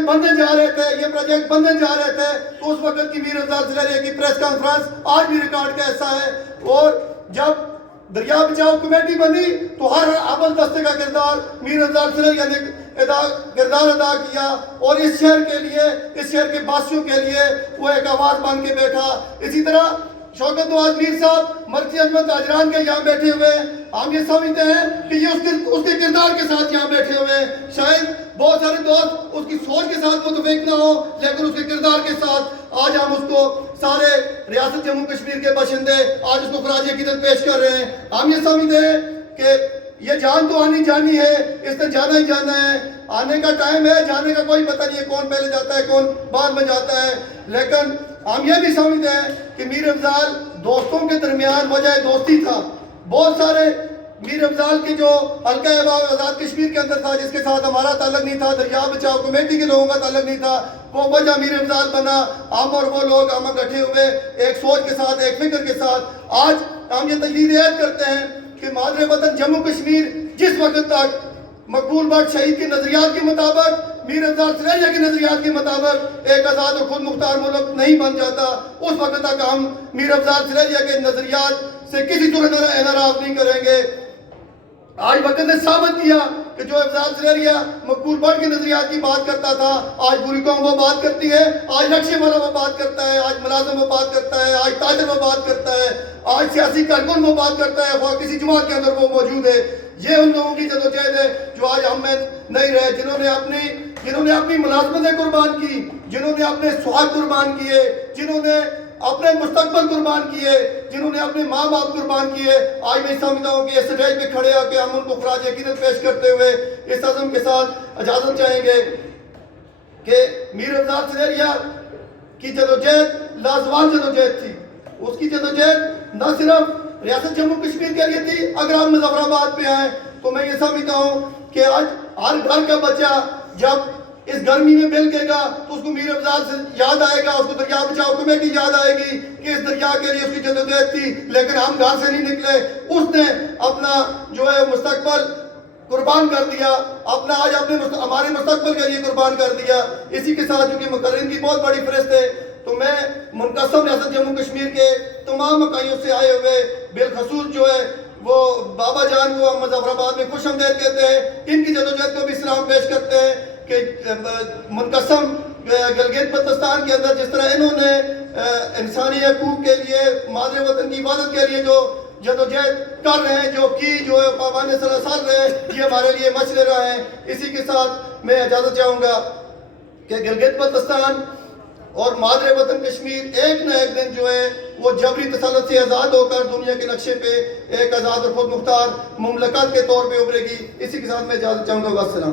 Camp بننے جا رہے تھے، یہ پروجیکٹ بننے جا رہے تھے، تو اس وقت کی میر افضال سلیریہ کی پریس کانفرنس آج بھی ریکارڈ کا حصہ ہے. اور جب دریا بچاؤ کمیٹی بنی تو ہر اول دستے کا کردار میر افضال سلیریہ نے کردار ادا کیا، اور اس شہر کے لیے، اس شہر کے باسیوں کے لیے وہ ایک آواز بن کے بیٹھا. اسی طرح شوکت نواز میر صاحب مرکزی عظمت اجران کے یہاں بیٹھے ہوئے ہیں. ہم یہ سمجھتے ہیں کہ یہ اس کے کردار کے ساتھ یہاں بیٹھے ہوئے ہیں. شاید بہت سارے دوست اس کی سوچ کے ساتھ متفق نہ ہو، لیکن اس کے کردار کے ساتھ آج ہم اس کو سارے ریاست جموں کشمیر کے باشندے آج اس کو خراج عقیدت پیش کر رہے ہیں. ہم یہ سمجھتے ہیں کہ یہ جان تو آنی جانی ہے، اس نے جانا ہی جانا ہے. آنے کا ٹائم ہے، جانے کا کوئی پتہ نہیں ہے کون پہلے جاتا ہے کون بعد میں جاتا ہے. لیکن ہم یہ بھی سمجھتے ہیں کہ میر افضال دوستوں کے درمیان وجہ دوستی تھا. بہت سارے میر افضال کی جو حلقہ آزاد کشمیر کے اندر تھا، جس کے ساتھ ہمارا تعلق نہیں تھا، دریا بچاؤ کمیٹی کے لوگوں کا تعلق نہیں تھا، وہ وجہ میر افضال بنا. ہم اور وہ لوگ ہم اکٹھے ہوئے ایک سوچ کے ساتھ، ایک فکر کے ساتھ. آج ہم یہ تجدید عہد کرتے ہیں کہ مادر وطن جموں کشمیر جس وقت تک مقبول بٹ شہید کے نظریات کے مطابق، میر افضال سلیریہ کے نظریات کے مطابق ایک آزاد اور خود مختار ملک نہیں بن جاتا، اس وقت تک ہم میر افضال سلیریہ کے نظریات سے کسی صورت انحراف نہیں کریں گے. آج وقت نے ثابت کیا کہ جو افضال سلیریہ مقبول بٹ کے نظریات کی بات کرتا تھا، آج پوری قوم وہ بات کرتی ہے. آج نقشے والا وہ بات کرتا ہے، آج ملازم وہ بات کرتا ہے، آج تاجر وہ بات کرتا ہے، آج سیاسی کارکن وہ بات کرتا ہے، وہ کسی جماعت کے اندر وہ موجود ہے. یہ ان لوگوں کی جدوجہد ہے جو آج ہم میں نہیں رہے، جنہوں نے اپنی ملازمتیں قربان کی، جنہوں نے اپنے سوہاگ قربان کیے، جنہوں نے اپنے مستقبل قربان کیے، جنہوں نے اپنے ماں باپ قربان کیے. آج میں سمجھتا ہوں کہ اس سٹیج پہ کھڑے ہو کے ہم ان کو خراج عقیدت پیش کرتے ہوئے اس عزم کے ساتھ اجازت چاہیں گے کہ میر افضال سلیریہ کی جدوجہد لازوال جدوجہد تھی. اس کی جدوجہد نہ صرف ریاست جموں کشمیر کے لیے تھی. اگر آپ مظفر آباد پہ آئیں تو میں یہ سمجھتا ہوں کہ آج ہر گھر کا بچہ جب اس گرمی میں ملکے گا تو اس کو میر افضال سے یاد آئے گا، اس کو دریا بچاؤ کمیٹی یاد آئے گی کہ اس دریا کے لیے اس کی جدوجہد تھی. لیکن ہم گھر سے نہیں نکلے، اس نے اپنا جو ہے مستقبل قربان کر دیا، اپنا آج ہمارے مستقبل کے لیے قربان کر دیا. اسی کے ساتھ چونکہ مقررین کی بہت بڑی فہرست ہے تو میں منقسم ریاست جموں کشمیر کے تمام اکائیوں سے آئے ہوئے بالخصوص جو ہے وہ بابا جان کو ہم مظفر آباد میں خوش آمدید کہتے ہیں، ان کی جدوجہد کو بھی سلام پیش کرتے ہیں کہ منقسم گلگت بلتستان کے اندر جس طرح انہوں نے انسانی حقوق کے لیے، مادر وطن کی حفاظت کے لیے جو جدوجہد کر رہے ہیں، جو پابند سال رہے ہیں، یہ ہمارے لیے مشعل رہا ہے. اسی کے ساتھ میں اجازت چاہوں گا کہ گلگت بلتستان اور مادر وطن کشمیر ایک نہ ایک دن جو ہے وہ جبری تسلط سے آزاد ہو کر دنیا کے نقشے پہ ایک آزاد اور خود مختار مملکت کے طور پہ ابھرے گی. اسی کے ساتھ میں اجازت چاہوں گا. والسلام.